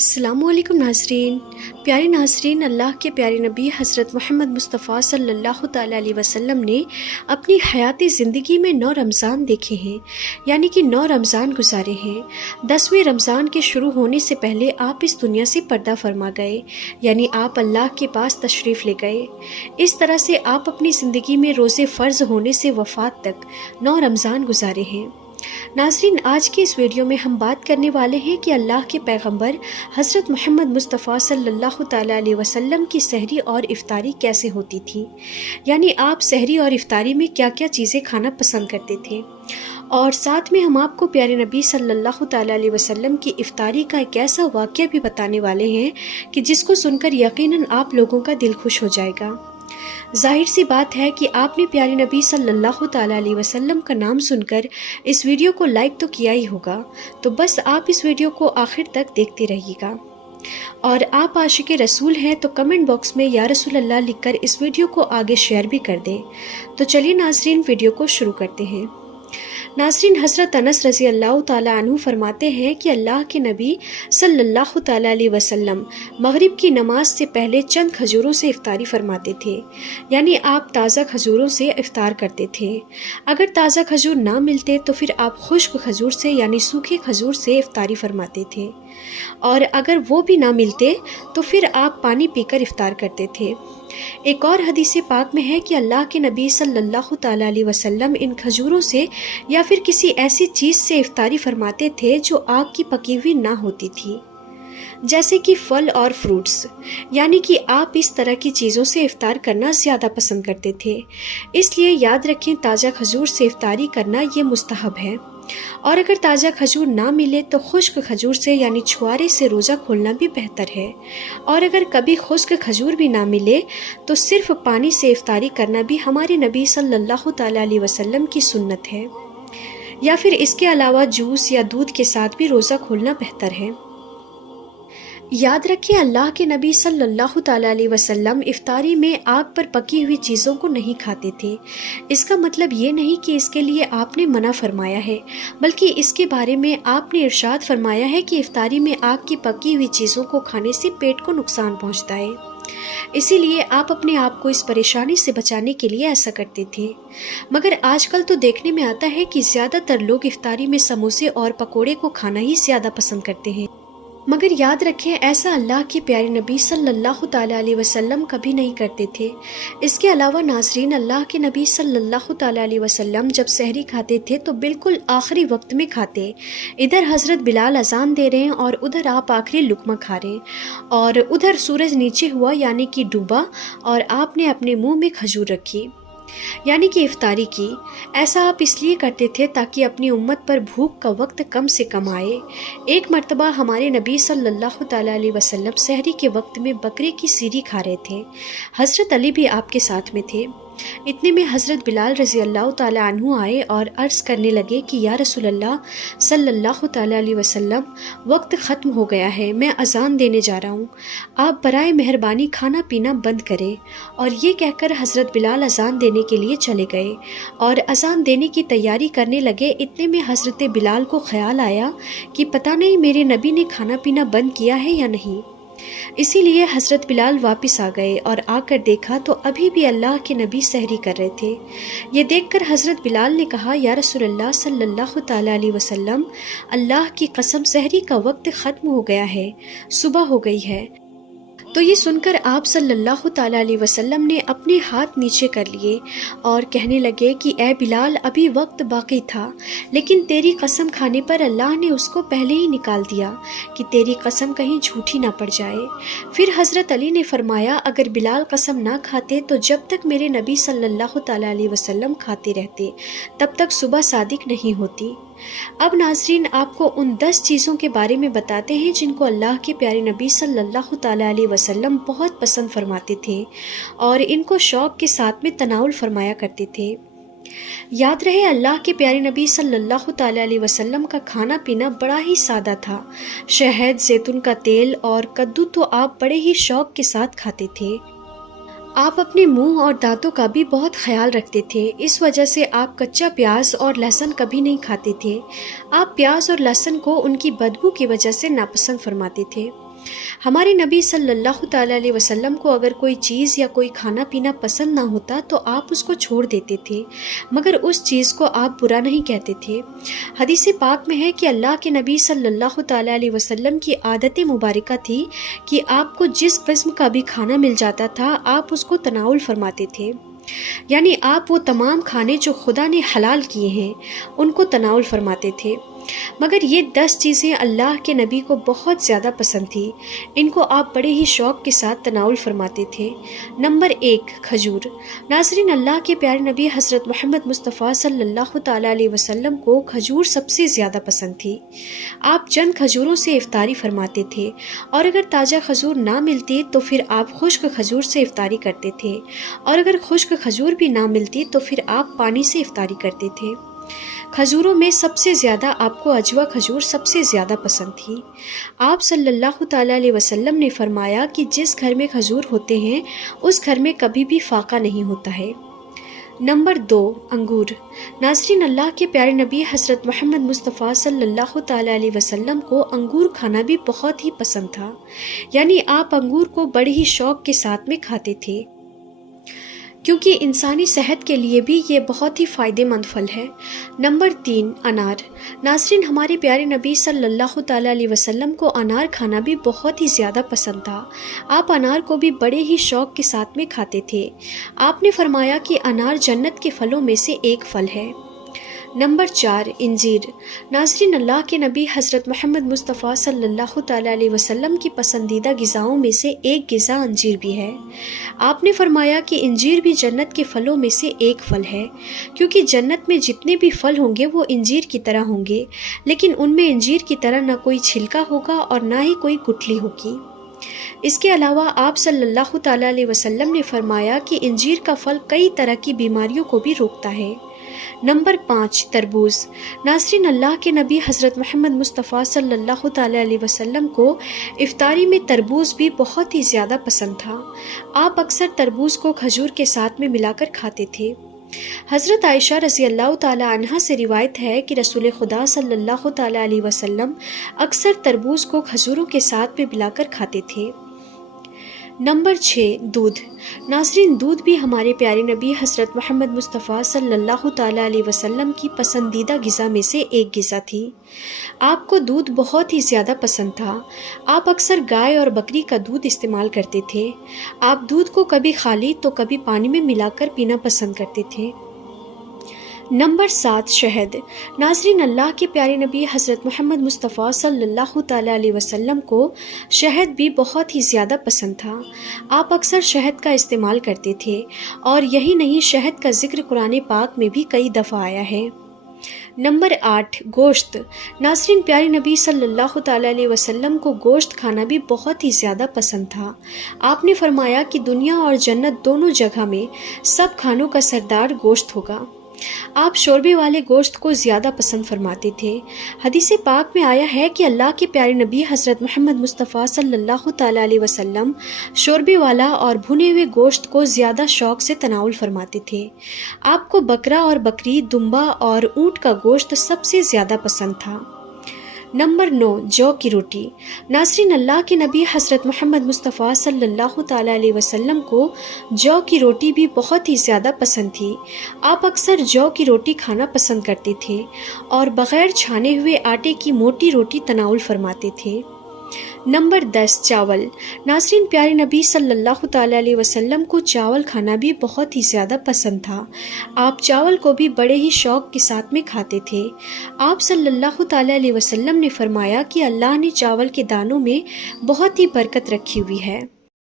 السلام علیکم ناظرین۔ پیارے ناظرین، اللہ کے پیارے نبی حضرت محمد مصطفیٰ صلی اللہ تعالیٰ علیہ وسلم نے اپنی حیاتی زندگی میں 9 رمضان دیکھے ہیں، یعنی کہ 9 رمضان گزارے ہیں۔ 10ویں رمضان کے شروع ہونے سے پہلے آپ اس دنیا سے پردہ فرما گئے، یعنی آپ اللہ کے پاس تشریف لے گئے۔ اس طرح سے آپ اپنی زندگی میں روزے فرض ہونے سے وفات تک 9 رمضان گزارے ہیں۔ ناظرین، آج کی اس ویڈیو میں ہم بات کرنے والے ہیں کہ اللہ کے پیغمبر حضرت محمد مصطفیٰ صلی اللہ تعالیٰ علیہ وسلم کی سحری اور افطاری کیسے ہوتی تھی، یعنی آپ سحری اور افطاری میں کیا کیا چیزیں کھانا پسند کرتے تھے، اور ساتھ میں ہم آپ کو پیارے نبی صلی اللہ تعالیٰ علیہ وسلم کی افطاری کا ایک ایسا واقعہ بھی بتانے والے ہیں کہ جس کو سن کر یقیناً آپ لوگوں کا دل خوش ہو جائے گا۔ ظاہر سی بات ہے کہ آپ نے پیارے نبی صلی اللہ تعالیٰ علیہ وسلم کا نام سن کر اس ویڈیو کو لائک تو کیا ہی ہوگا، تو بس آپ اس ویڈیو کو آخر تک دیکھتے رہیے گا۔ اور آپ عاشق رسول ہیں تو کمنٹ باکس میں یا رسول اللہ لکھ کر اس ویڈیو کو آگے شیئر بھی کر دیں۔ تو چلیے ناظرین، ویڈیو کو شروع کرتے ہیں۔ ناظرین، حضرت انس رضی اللہ تعالیٰ عنہ فرماتے ہیں کہ اللہ کے نبی صلی اللہ تعالیٰ علیہ وسلم مغرب کی نماز سے پہلے چند کھجوروں سے افطاری فرماتے تھے، یعنی آپ تازہ کھجوروں سے افطار کرتے تھے۔ اگر تازہ کھجور نہ ملتے تو پھر آپ خشک کھجور سے یعنی سوکھے کھجور سے افطاری فرماتے تھے، اور اگر وہ بھی نہ ملتے تو پھر آپ پانی پی کر افطار کرتے تھے۔ ایک اور حدیث پاک میں ہے کہ اللہ کے نبی صلی اللہ تعالیٰ علیہ وسلم ان کھجوروں سے یا پھر کسی ایسی چیز سے افطاری فرماتے تھے جو آگ کی پکی ہوئی نہ ہوتی تھی، جیسے کہ پھل اور فروٹس، یعنی کہ آپ اس طرح کی چیزوں سے افطار کرنا زیادہ پسند کرتے تھے۔ اس لیے یاد رکھیں، تازہ کھجور سے افطاری کرنا یہ مستحب ہے، اور اگر تازہ کھجور نہ ملے تو خشک کھجور سے یعنی چھوارے سے روزہ کھولنا بھی بہتر ہے، اور اگر کبھی خشک کھجور بھی نہ ملے تو صرف پانی سے افطاری کرنا بھی ہمارے نبی صلی اللہ تعالیٰ علیہ وسلم کی سنت ہے، یا پھر اس کے علاوہ جوس یا دودھ کے ساتھ بھی روزہ کھولنا بہتر ہے۔ یاد رکھیں، اللہ کے نبی صلی اللہ تعالیٰ علیہ وسلم افطاری میں آگ پر پکی ہوئی چیزوں کو نہیں کھاتے تھے۔ اس کا مطلب یہ نہیں کہ اس کے لیے آپ نے منع فرمایا ہے، بلکہ اس کے بارے میں آپ نے ارشاد فرمایا ہے کہ افطاری میں آگ کی پکی ہوئی چیزوں کو کھانے سے پیٹ کو نقصان پہنچتا ہے، اسی لیے آپ اپنے آپ کو اس پریشانی سے بچانے کے لیے ایسا کرتے تھے۔ مگر آج کل تو دیکھنے میں آتا ہے کہ زیادہ تر لوگ افطاری میں سموسے اور پکوڑے کو کھانا ہی زیادہ پسند کرتے ہیں، مگر یاد رکھیں ایسا اللہ کے پیارے نبی صلی اللہ تعالیٰ علیہ وسلم کبھی نہیں کرتے تھے۔ اس کے علاوہ ناظرین، اللہ کے نبی صلی اللہ تعالیٰ علیہ وسلم جب سحری کھاتے تھے تو بالکل آخری وقت میں کھاتے۔ ادھر حضرت بلال اذان دے رہے ہیں اور ادھر آپ آخری لقمہ کھا رہے ہیں، اور ادھر سورج نیچے ہوا یعنی کہ ڈوبا، اور آپ نے اپنے منہ میں کھجور رکھی یعنی کہ افطاری کی۔ ایسا آپ اس لیے کرتے تھے تاکہ اپنی امت پر بھوک کا وقت کم سے کم آئے۔ ایک مرتبہ ہمارے نبی صلی اللہ تعالیٰ علیہ وسلم سحری کے وقت میں بکرے کی سیری کھا رہے تھے، حضرت علی بھی آپ کے ساتھ میں تھے۔ اتنے میں حضرت بلال رضی اللہ تعالیٰ عنہ آئے اور عرض کرنے لگے کہ یا رسول اللہ صلی اللہ تعالیٰ علیہ وسلم، وقت ختم ہو گیا ہے، میں اذان دینے جا رہا ہوں، آپ برائے مہربانی کھانا پینا بند کریں۔ اور یہ کہہ کر حضرت بلال اذان دینے کے لیے چلے گئے اور اذان دینے کی تیاری کرنے لگے۔ اتنے میں حضرت بلال کو خیال آیا کہ پتہ نہیں میرے نبی نے کھانا پینا بند کیا ہے یا نہیں، اسی لیے حضرت بلال واپس آ گئے اور آ کر دیکھا تو ابھی بھی اللہ کے نبی سحری کر رہے تھے۔ یہ دیکھ کر حضرت بلال نے کہا، یا رسول اللہ صلی اللہ تعالیٰ علیہ وسلم، اللہ کی قسم سحری کا وقت ختم ہو گیا ہے، صبح ہو گئی ہے۔ تو یہ سن کر آپ صلی اللہ تعالیٰ علیہ وسلم نے اپنے ہاتھ نیچے کر لیے اور کہنے لگے کہ اے بلال، ابھی وقت باقی تھا، لیکن تیری قسم کھانے پر اللہ نے اس کو پہلے ہی نکال دیا کہ تیری قسم کہیں جھوٹی نہ پڑ جائے۔ پھر حضرت علی نے فرمایا، اگر بلال قسم نہ کھاتے تو جب تک میرے نبی صلی اللہ تعالیٰ علیہ وسلم کھاتے رہتے تب تک صبح صادق نہیں ہوتی۔ اب ناظرین، آپ کو ان 10 چیزوں کے بارے میں بتاتے ہیں جن کو اللہ کے پیارے نبی صلی اللہ تعالیٰ علیہ وسلم بہت پسند فرماتے تھے اور ان کو شوق کے ساتھ میں تناول فرمایا کرتے تھے۔ یاد رہے، اللہ کے پیارے نبی صلی اللہ تعالیٰ علیہ وسلم کا کھانا پینا بڑا ہی سادہ تھا۔ شہد، زیتون کا تیل اور کدو تو آپ بڑے ہی شوق کے ساتھ کھاتے تھے۔ آپ اپنے منہ اور دانتوں کا بھی بہت خیال رکھتے تھے، اس وجہ سے آپ کچا پیاز اور لہسن کبھی نہیں کھاتے تھے۔ آپ پیاز اور لہسن کو ان کی بدبو کی وجہ سے ناپسند فرماتے تھے۔ ہمارے نبی صلی اللہ تعالیٰ علیہ وسلم کو اگر کوئی چیز یا کوئی کھانا پینا پسند نہ ہوتا تو آپ اس کو چھوڑ دیتے تھے، مگر اس چیز کو آپ برا نہیں کہتے تھے۔ حدیث پاک میں ہے کہ اللہ کے نبی صلی اللہ تعالیٰ علیہ وسلم کی عادت مبارکہ تھی کہ آپ کو جس قسم کا بھی کھانا مل جاتا تھا آپ اس کو تناول فرماتے تھے، یعنی آپ وہ تمام کھانے جو خدا نے حلال کیے ہیں ان کو تناول فرماتے تھے۔ مگر یہ 10 چیزیں اللہ کے نبی کو بہت زیادہ پسند تھی، ان کو آپ بڑے ہی شوق کے ساتھ تناول فرماتے تھے۔ نمبر 1، کھجور۔ ناظرین، اللہ کے پیارے نبی حضرت محمد مصطفیٰ صلی اللہ تعالیٰ علیہ وسلم کو کھجور سب سے زیادہ پسند تھی۔ آپ چند کھجوروں سے افطاری فرماتے تھے، اور اگر تازہ کھجور نہ ملتی تو پھر آپ خشک کھجور سے افطاری کرتے تھے، اور اگر خشک کھجور بھی نہ ملتی تو پھر آپ پانی سے افطاری کرتے تھے۔ کھجوروں میں سب سے زیادہ آپ کو عجوا کھجور سب سے زیادہ پسند تھی۔ آپ صلی اللہ تعالیٰ علیہ وسلم نے فرمایا کہ جس گھر میں کھجور ہوتے ہیں اس گھر میں کبھی بھی فاقہ نہیں ہوتا ہے۔ نمبر 2، انگور۔ ناظرین، اللہ کے پیارے نبی حضرت محمد مصطفیٰ صلی اللہ تعالیٰ علیہ وسلم کو انگور کھانا بھی بہت ہی پسند تھا، یعنی آپ انگور کو بڑے ہی شوق کے ساتھ میں کھاتے تھے، کیونکہ انسانی صحت کے لیے بھی یہ بہت ہی فائدہ مند پھل ہے۔ نمبر 3، انار۔ ناظرین، ہمارے پیارے نبی صلی اللہ تعالیٰ علیہ وسلم کو انار کھانا بھی بہت ہی زیادہ پسند تھا۔ آپ انار کو بھی بڑے ہی شوق کے ساتھ میں کھاتے تھے۔ آپ نے فرمایا کہ انار جنت کے پھلوں میں سے ایک پھل ہے۔ نمبر 4، انجیر۔ ناظرین، اللہ کے نبی حضرت محمد مصطفیٰ صلی اللہ تعالیٰ علیہ وسلم کی پسندیدہ غذاؤں میں سے ایک غذا انجیر بھی ہے۔ آپ نے فرمایا کہ انجیر بھی جنت کے پھلوں میں سے ایک پھل ہے، کیونکہ جنت میں جتنے بھی پھل ہوں گے وہ انجیر کی طرح ہوں گے، لیکن ان میں انجیر کی طرح نہ کوئی چھلکا ہوگا اور نہ ہی کوئی گٹھلی ہوگی۔ اس کے علاوہ آپ صلی اللہ تعالیٰ علیہ وسلم نے فرمایا کہ انجیر کا پھل کئی طرح کی بیماریوں کو بھی روکتا ہے۔ نمبر 5، تربوز۔ ناظرین، اللہ کے نبی حضرت محمد مصطفیٰ صلی اللہ تعالیٰ علیہ وسلم کو افطاری میں تربوز بھی بہت ہی زیادہ پسند تھا۔ آپ اکثر تربوز کو کھجور کے ساتھ میں ملا کر کھاتے تھے۔ حضرت عائشہ رضی اللہ تعالیٰ عنہا سے روایت ہے کہ رسول خدا صلی اللہ تعالیٰ علیہ وسلم اکثر تربوز کو کھجوروں کے ساتھ میں ملا کر کھاتے تھے۔ نمبر 6، دودھ۔ ناظرین، دودھ بھی ہمارے پیارے نبی حضرت محمد مصطفیٰ صلی اللہ تعالیٰ علیہ وسلم کی پسندیدہ غذا میں سے ایک غذا تھی۔ آپ کو دودھ بہت ہی زیادہ پسند تھا۔ آپ اکثر گائے اور بکری کا دودھ استعمال کرتے تھے۔ آپ دودھ کو کبھی خالی تو کبھی پانی میں ملا کر پینا پسند کرتے تھے۔ نمبر 7، شہد۔ ناظرین، اللہ کے پیارے نبی حضرت محمد مصطفیٰ صلی اللہ تعالیٰ علیہ وسلم کو شہد بھی بہت ہی زیادہ پسند تھا۔ آپ اکثر شہد کا استعمال کرتے تھے، اور یہی نہیں، شہد کا ذکر قرآن پاک میں بھی کئی دفعہ آیا ہے۔ نمبر 8، گوشت۔ ناظرین، پیارے نبی صلی اللہ تعالیٰ علیہ وسلم کو گوشت کھانا بھی بہت ہی زیادہ پسند تھا۔ آپ نے فرمایا کہ دنیا اور جنت دونوں جگہ میں سب کھانوں کا سردار گوشت ہوگا۔ آپ شوربے والے گوشت کو زیادہ پسند فرماتے تھے۔ حدیث پاک میں آیا ہے کہ اللہ کے پیارے نبی حضرت محمد مصطفیٰ صلی اللہ تعالیٰ علیہ وسلم شوربے والا اور بھنے ہوئے گوشت کو زیادہ شوق سے تناول فرماتے تھے۔ آپ کو بکرا اور بکری، دمبا اور اونٹ کا گوشت سب سے زیادہ پسند تھا۔ نمبر 9، جو کی روٹی۔ ناظرین، اللہ کے نبی حضرت محمد مصطفیٰ صلی اللہ تعالیٰ علیہ وسلم کو جو کی روٹی بھی بہت ہی زیادہ پسند تھی۔ آپ اکثر جو کی روٹی کھانا پسند کرتے تھے اور بغیر چھانے ہوئے آٹے کی موٹی روٹی تناول فرماتے تھے۔ نمبر 10، چاول۔ ناظرین، پیارے نبی صلی اللہ تعالیٰ علیہ وسلم کو چاول کھانا بھی بہت ہی زیادہ پسند تھا۔ آپ چاول کو بھی بڑے ہی شوق کے ساتھ میں کھاتے تھے۔ آپ صلی اللہ تعالیٰ علیہ وسلم نے فرمایا کہ اللہ نے چاول کے دانوں میں بہت ہی برکت رکھی ہوئی ہے۔